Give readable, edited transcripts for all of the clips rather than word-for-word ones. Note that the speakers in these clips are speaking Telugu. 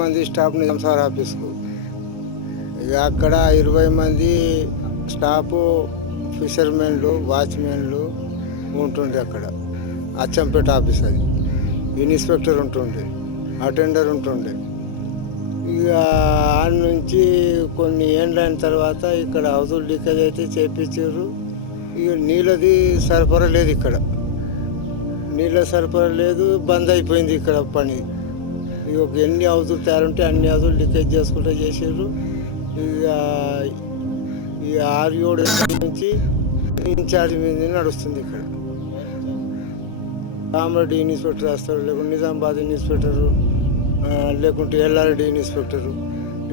మంది స్టాఫ్ నిజాం సార్ ఆఫీస్కు. ఇక అక్కడ 20 మంది స్టాఫ్, ఫిషర్మెన్లు, వాచ్మెన్లు ఉంటుండే అక్కడ. అచ్చంపేట ఆఫీస్ అది. ఇన్స్పెక్టర్ ఉంటుండే, అటెండర్ ఉంటుండే. ఇక ఆడ నుంచి కొన్ని ఏండ్లైన తర్వాత ఇక్కడ హౌజుల్ లీకేజ్ అయితే చేపించారు. ఇక నీళ్ళది సరఫరా లేదు ఇక్కడ. నీళ్ళ సరఫరా లేదు, బంద్ అయిపోయింది ఇక్కడ పని. ఇక ఎన్ని హౌజులు తయారుంటే అన్ని హౌజులు లీకేజ్ చేసుకుంటూ చేసారు. ఇక ఈ 6-7 నుంచి ఇన్ఛార్జ్ మీద నడుస్తుంది ఇక్కడ. కామారెడ్డి ఇన్స్పెక్టర్ వస్తారు, లేకుంటే నిజామాబాద్ ఇన్స్పెక్టరు, లేకుంటే ఎల్ఆర్డి ఇన్స్పెక్టరు,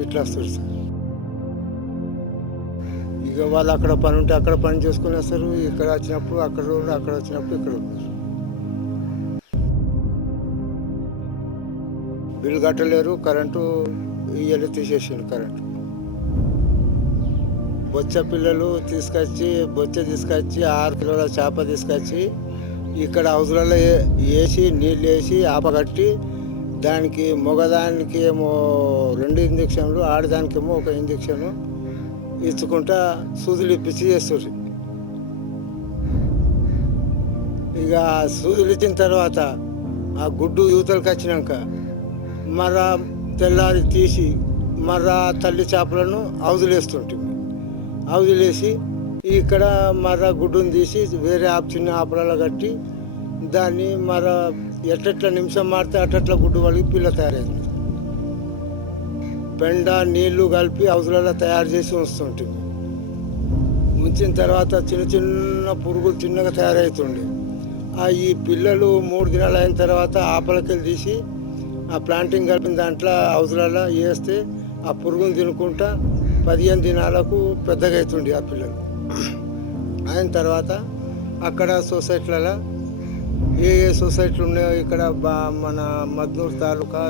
ఇట్లా వస్తారు సార్. ఇక వాళ్ళు అక్కడ పని ఉంటే అక్కడ పని చేసుకుని వస్తారు. ఇక్కడ వచ్చినప్పుడు అక్కడ రోజులు, అక్కడ వచ్చినప్పుడు ఇక్కడ ఉంటారు. బిల్లు కట్టలేరు. కరెంటు ఇయ్యలు తీసేసిండు కరెంటు. బొచ్చ పిల్లలు తీసుకొచ్చి 6 కిలోల చేప తీసుకొచ్చి ఇక్కడ హౌజులలో వేసి నీళ్ళు వేసి ఆపగట్టి, దానికి మగదానికి ఏమో 2 ఇంజక్షన్లు, ఆడదానికేమో 1 ఇంజక్షను ఇచ్చుకుంటా సూదులు ఇప్పించి చేస్తారు. ఇక సూదులు ఇచ్చిన తర్వాత ఆ గుడ్డు యువతలకు వచ్చినాక మర్రా తెల్లారి తీసి మర్రా తల్లి చేపలను హౌజులేస్తుంటుంది. హౌజులేసి ఇక్కడ మర్ర గుడ్డును తీసి వేరే చిన్న ఆపరాలు కట్టి దాన్ని మర్ర ఎట్లా నిమిషం మారితే అట్లా గుడ్డు వాళ్ళకి పిల్ల తయారైంది. పెండ నీళ్లు కలిపి హౌజులలో తయారు చేసి ఉంచుతుంటుంది. ఉంచిన తర్వాత చిన్న చిన్న పురుగులు చిన్నగా తయారవుతుండే. ఈ పిల్లలు 3 దినాలు అయిన తర్వాత ఆపలకెళ్ళి తీసి ఆ ప్లాంటింగ్ కలిపిన దాంట్లో హౌజులలో వేస్తే ఆ పురుగును తినుకుంటా 15 దినాలకు పెద్దగా అవుతుండే ఆ పిల్లలు. అయిన తర్వాత అక్కడ సొసైటీలలో ఏ సొసైటీలు ఉన్నాయో ఇక్కడ మన మద్నూరు తాలూకా